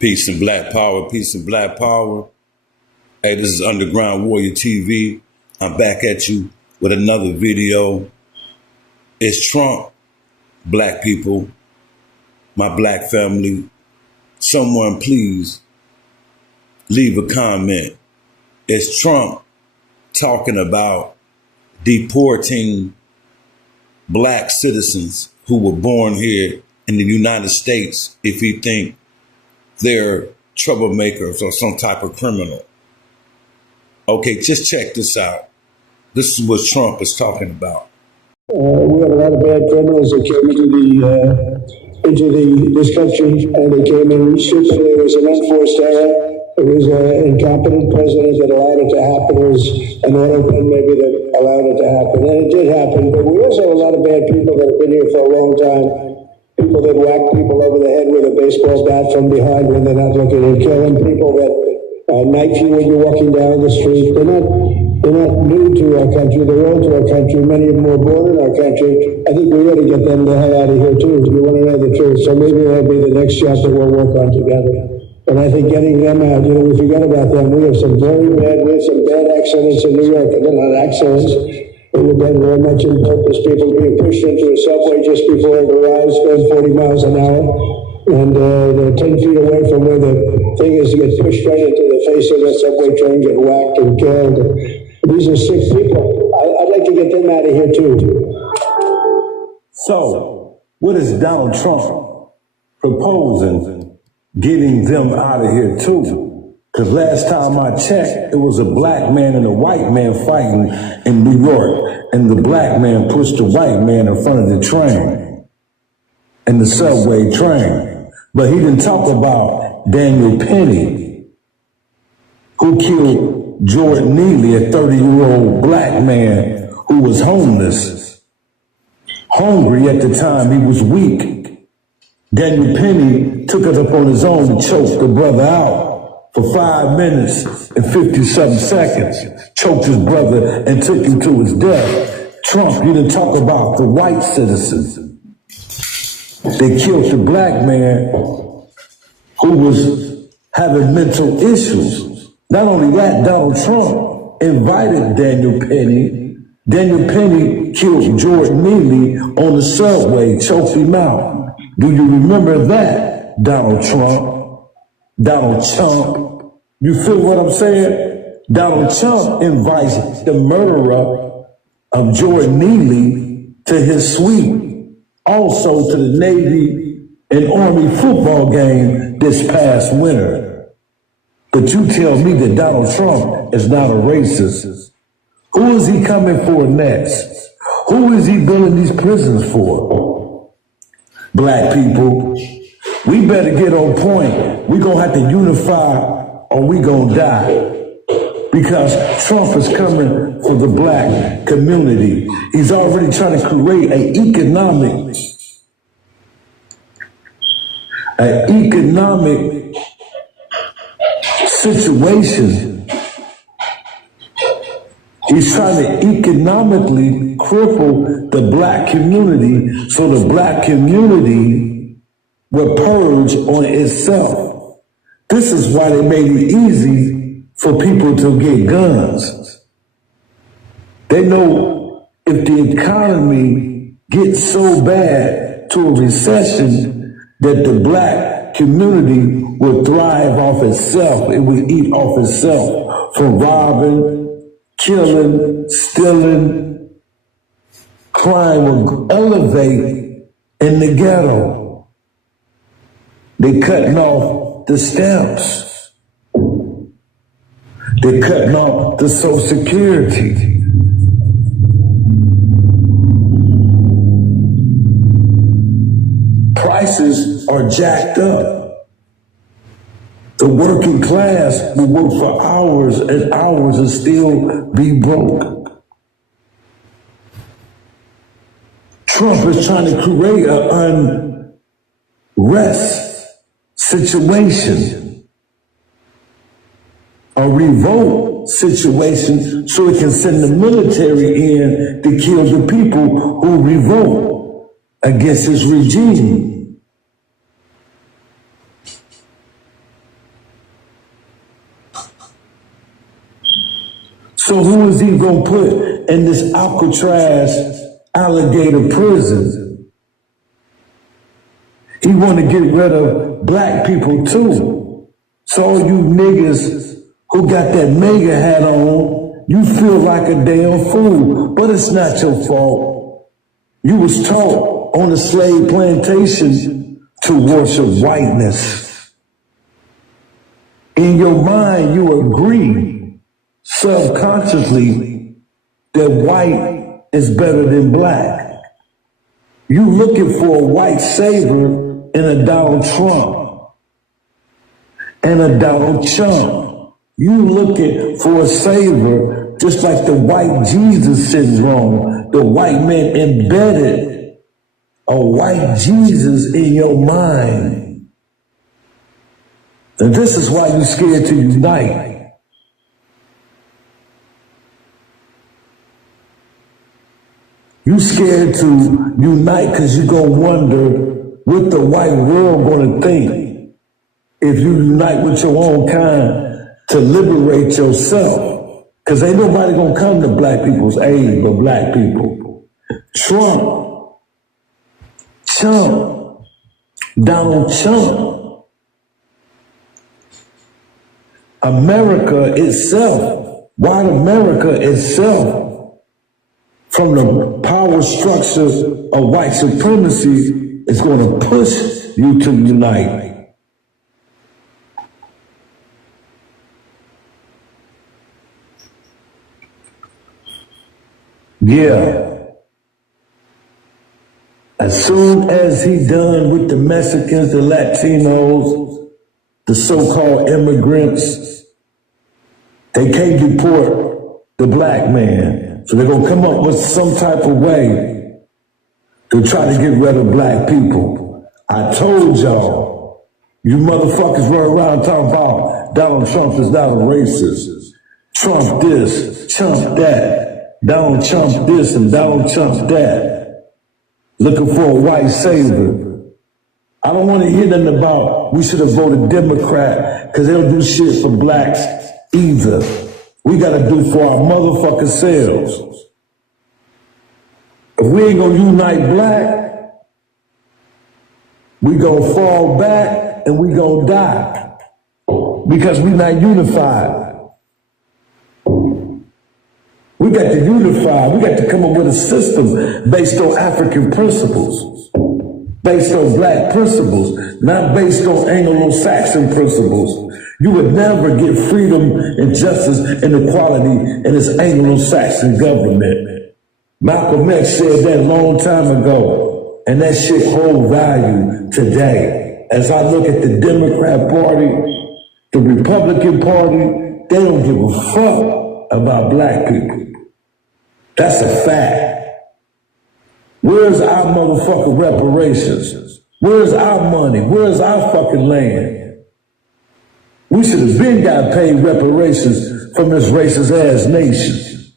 Peace and black power, peace and black power. Hey, this is Underground Warrior TV. I'm back at you with another video. It's Trump, black people, my black family. Someone please leave a comment. It's Trump talking about deporting black citizens who were born here in the United States if he think they're troublemakers or some type of criminal. Okay, just check this out. This is what Trump is talking about. We have a lot of bad criminals that came into this country, and they came in swiftly. It was an unforced error. It was an incompetent president that allowed it to happen. It was an autocrat maybe that allowed it to happen, and it did happen. But we also have a lot of bad people that have been here for a long time. People that whack people over the head with a baseball bat from behind when they're not looking and kill them. People that knife you when you're walking down the street. They're not new to our country. They're old to our country. Many of them were born in our country. I think we ought to get them the hell out of here too, if you want to know the truth. So maybe that'll be the next job that we'll work on together. And I think getting them out, we forget about them. We have some very bad, accidents in New York, and they're not accidents. They were done very much on purpose. People being pushed into a subway just before it arrives, going 40 miles an hour. And they're 10 feet away from where the thing is to get pushed right into the face of the subway train, get whacked and killed. These are sick people. I'd like to get them out of here too. So, what is Donald Trump proposing getting them out of here too? Because last time I checked, it was a black man and a white man fighting in New York, and the black man pushed the white man in front of the train, in the subway train. But he didn't talk about Daniel Penny, who killed Jordan Neely, a 30-year-old black man who was homeless, hungry at the time. He was weak. Daniel Penny took it upon his own to choke the brother out for 5 minutes and 50-something seconds, choked his brother and took him to his death. Trump, you didn't talk about the white citizens. They killed the black man who was having mental issues. Not only that, Donald Trump invited Daniel Penny. Daniel Penny killed Jordan Neely on the subway, choked him out. Do you remember that, Donald Trump? Donald Trump, you feel what I'm saying? Donald Trump invites the murderer of Jordan Neely to his suite, also to the Navy and Army football game this past winter. But you tell me that Donald Trump is not a racist. Who is he coming for next? Who is he building these prisons for? Black people. We better get on point. We're going to have to unify or we're going to die. Because Trump is coming for the black community. He's already trying to create an economic situation. He's trying to economically cripple the black community so the black community will purge on itself. This is why they made it easy for people to get guns. They know if the economy gets so bad to a recession that the black community will thrive off itself. It will eat off itself from robbing, killing, stealing. Crime will elevate in the ghetto. They cutting off the stamps. They cutting off the Social Security. Prices are jacked up. The working class will work for hours and hours and still be broke. Trump is trying to create an unrest situation, a revolt situation, so it can send the military in to kill the people who revolt against his regime. So who is he gonna put in this Alcatraz alligator prison? He wanna get rid of black people too. So all you niggas who got that mega hat on, you feel like a damn fool, but it's not your fault. You was taught on the slave plantation to worship whiteness. In your mind, you agree subconsciously that white is better than black. You looking for a white savior in a Donald Trump and a Donald Trump. You looking for a savior just like the white Jesus syndrome. The white man embedded a white Jesus in your mind. And this is why you're scared to unite. You scared to unite because you're going to wonder what the white world going to think if you unite with your own kind to liberate yourself. Because ain't nobody going to come to black people's aid but black people. Trump, Donald Trump, America itself, white America itself, from the power structure of white supremacy, is going to push you to unite. Yeah. As soon as he done with the Mexicans, the Latinos, the so-called immigrants, they can't deport the black man. So they're going to come up with some type of way to try to get rid of black people. I told y'all, you motherfuckers run around talking about Donald Trump is not a racist. Trump this, Trump that. Donald Trump this and Donald Trump that. Looking for a white savior. I don't want to hear nothing about we should have voted Democrat because they don't do shit for blacks either. We got to do for our motherfucking selves. If we ain't going to unite black, we going to fall back and we going to die because we not unified. We got to unify. We got to come up with a system based on African principles, based on black principles, not based on Anglo-Saxon principles. You would never get freedom and justice and equality in this Anglo-Saxon government. Malcolm X said that a long time ago, and that shit hold value today. As I look at the Democrat Party, the Republican Party, they don't give a fuck about black people. That's a fact. Where's our motherfucking reparations? Where's our money? Where's our fucking land? We should have been got paid reparations from this racist ass nation.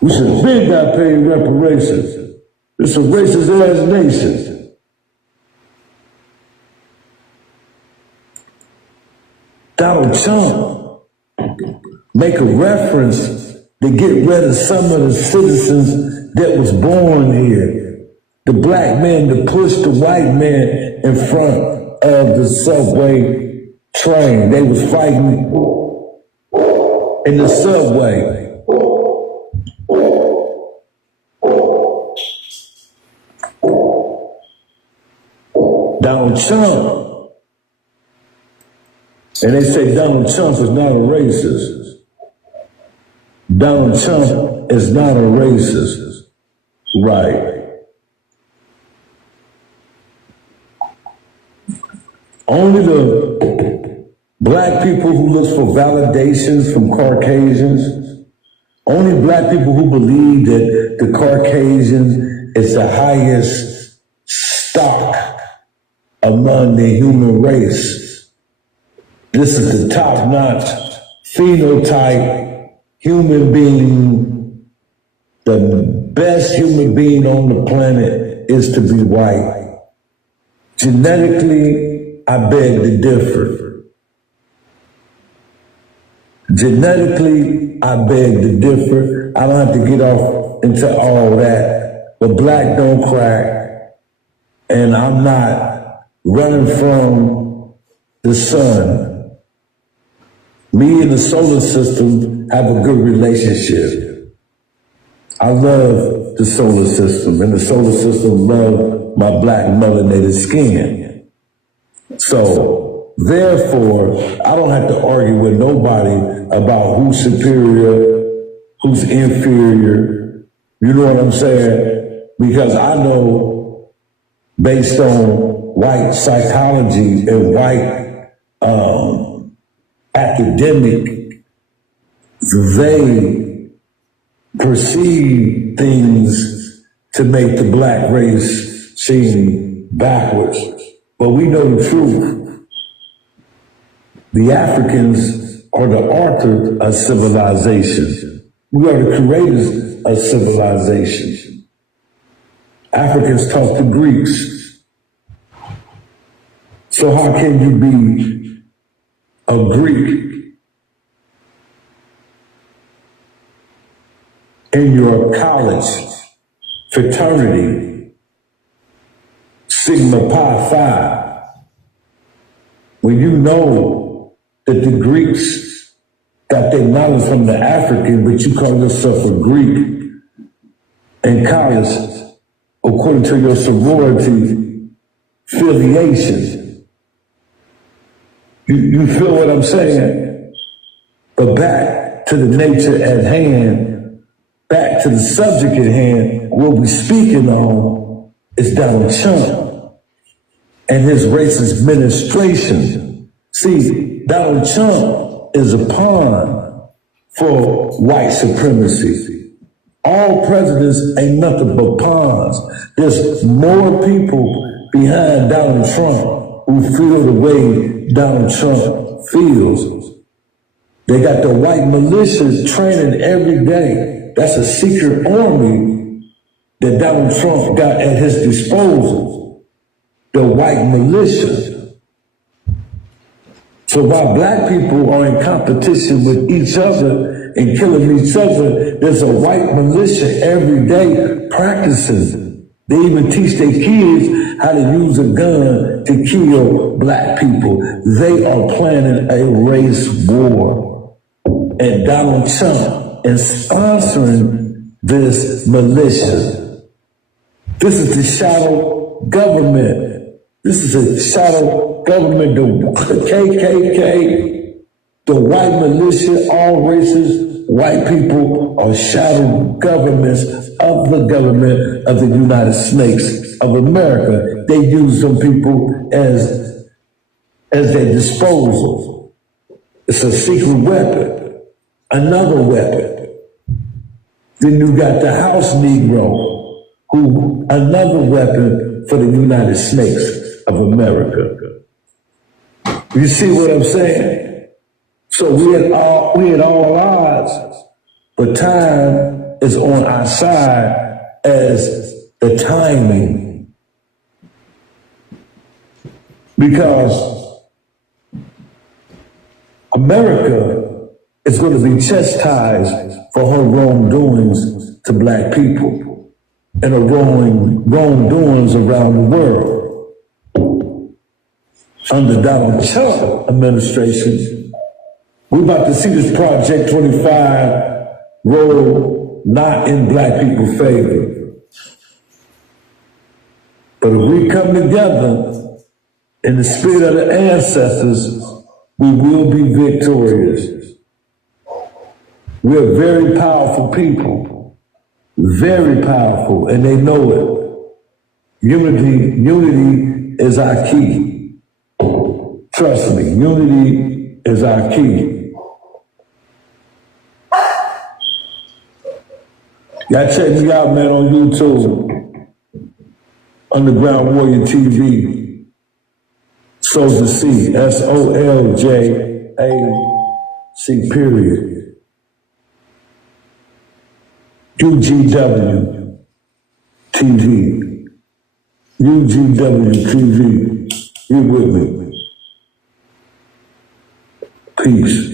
We should have been got paid reparations. It's a racist ass nation. Donald Trump make a reference to get rid of some of the citizens that was born here. The black man to push the white man in front of the subway train. They was fighting in the subway. Donald Trump. And they say Donald Trump is not a racist. Donald Trump is not a racist. Right. Only the black people who look for validations from Caucasians, only black people who believe that the Caucasian is the highest stock among the human race. This is the top-notch phenotype human being. The best human being on the planet is to be white. Genetically, I beg to differ. Genetically, I beg to differ. I don't have to get off into all that. But black don't crack, and I'm not running from the sun. Me and the solar system have a good relationship. I love the solar system, and the solar system loves my black melanated skin. So, therefore, I don't have to argue with nobody about who's superior, who's inferior. You know what I'm saying? Because I know, based on white psychology and white academic, they perceive things to make the black race seem backwards. But we know the truth. The Africans are the authors of civilization. We are the creators of civilization. Africans taught the Greeks. So how can you be a Greek in your college fraternity, Sigma Pi Phi, when you know that the Greeks got their knowledge from the African, but you call yourself a Greek in college according to your sorority affiliation? You feel what I'm saying? But back to the nature at hand, back to the subject at hand, what we're speaking on is Donald Trump and his racist administration. See, Donald Trump is a pawn for white supremacy. All presidents ain't nothing but pawns. There's more people behind Donald Trump who feel the way Donald Trump feels. They got the white militia training every day. That's a secret army that Donald Trump got at his disposal. The white militia. So while black people are in competition with each other and killing each other, there's a white militia every day practicing. They even teach their kids how to use a gun to kill black people. They are planning a race war. And Donald Trump is sponsoring this militia. This is the shadow government. This is a shadow government. The KKK, the white militia, all races, white people are shadow governments of the government of the United States of America. They use some people as their disposal. It's a secret weapon, another weapon. Then you got the House Negro, who another weapon for the United States of America. You see what I'm saying? So we at all odds, but time is on our side as the timing. Because America is going to be chastised for her wrongdoings to black people and her wrongdoings around the world. Under Donald Trump administration, we're about to see this Project 25 roll not in black people's favor. But if we come together in the spirit of the ancestors, we will be victorious. We're very powerful people, very powerful, and they know it. Unity is our key. Trust me, unity is our key. Y'all check me out, man, on YouTube. Underground Warrior TV. Soldier C, SOLJAC, period. UGW TV. UGW TV. You with me? Peace.